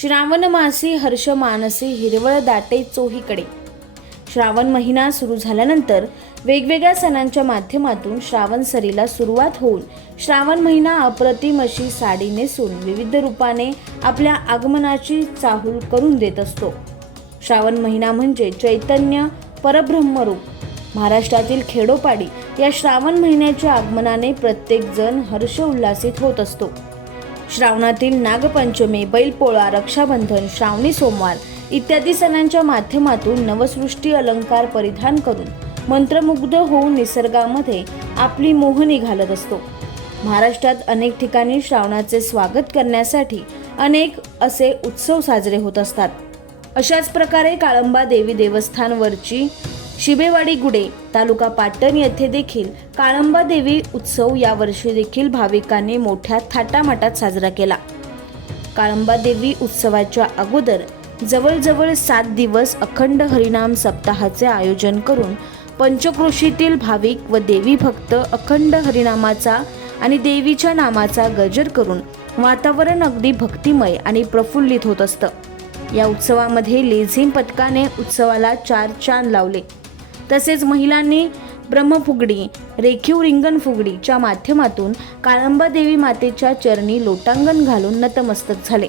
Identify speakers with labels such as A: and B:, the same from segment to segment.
A: श्रावण मासी हर्ष मानसी हिरवळ दाटे चोहीकडे. श्रावण महिना सुरू झाल्यानंतर वेगवेगळ्या सणांच्या माध्यमातून श्रावण सरीला सुरुवात होऊन श्रावण महिना अप्रतिम अशी साडी नेसून विविध रूपाने आपल्या आगमनाची चाहूल करून देत असतो. श्रावण महिना म्हणजे चैतन्य परब्रह्मरूप महाराष्ट्रातील खेडोपाडी या श्रावण महिन्याच्या आगमनाने प्रत्येकजण हर्ष उल्लासित होत असतो. श्रावणातील नागपंचमी बैलपोळा रक्षाबंधन श्रावणी सोमवार इत्यादी सणांच्या माध्यमातून नवसृष्टी अलंकार परिधान करून मंत्रमुग्ध होऊन निसर्गामध्ये आपली मोहनी घालत असतो. महाराष्ट्रात अनेक ठिकाणी श्रावणाचे स्वागत करण्यासाठी अनेक असे उत्सव साजरे होत असतात. अशाच प्रकारे काळंबा देवी देवस्थानवरची शिबेवाडी गुडे तालुका पाटण येथे देखील काळंबा देवी उत्सव यावर्षी देखील भाविकांनी मोठ्या थाटामाटात साजरा केला. काळंबा देवी उत्सवाच्या अगोदर जवळजवळ सात दिवस अखंड हरिनाम सप्ताहाचे आयोजन करून पंचक्रोशीतील भाविक व देवी भक्त अखंड हरिनामाचा आणि देवीच्या नामाचा गजर करून वातावरण अगदी भक्तिमय आणि प्रफुल्लित होत असतं. या उत्सवामध्ये लेझिम पथकाने उत्सवाला चार चांद लावले. तसेच महिलांनी ब्रह्मफुगडी रेखीव रिंगण फुगडीच्या माध्यमातून काळंबा देवी मातेच्या चरणी लोटांगण घालून नतमस्तक झाले.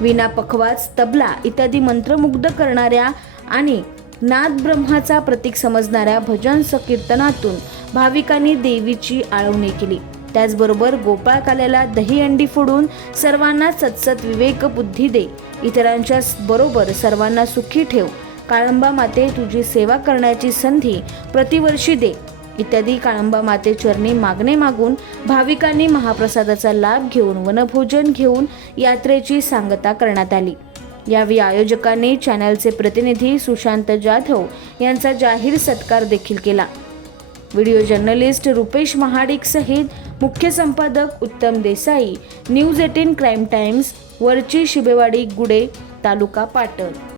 A: विना पखवाज तबला इत्यादी मंत्रमुग्ध करणाऱ्या आणि नाद ब्रह्माचा प्रतीक समजणाऱ्या भजन संकीर्तनातून भाविकांनी देवीची आळवणी केली. त्याचबरोबर गोपाळकाल्याला दही अंडी फोडून सर्वांना सतसत विवेक बुद्धी दे. इतरांच्या बरोबर सर्वांना सुखी ठेव. काळंबा माते तुझी सेवा करण्याची संधी प्रतिवर्षी दे. इत्यादी काळंबा माते चरणी मागणे मागून भाविकांनी महाप्रसादाचा लाभ घेऊन वनभोजन घेऊन यात्रेची सांगता करण्यात आली. यावेळी आयोजकांनी चॅनलचे प्रतिनिधी सुशांत जाधव यांचा जाहीर सत्कार देखील केला. व्हिडिओ जर्नलिस्ट रुपेश महाडिक सहित मुख्य संपादक Uttam Desai news eighteen crime times वरची शिबेवाडी गुडे तालुका पाटण.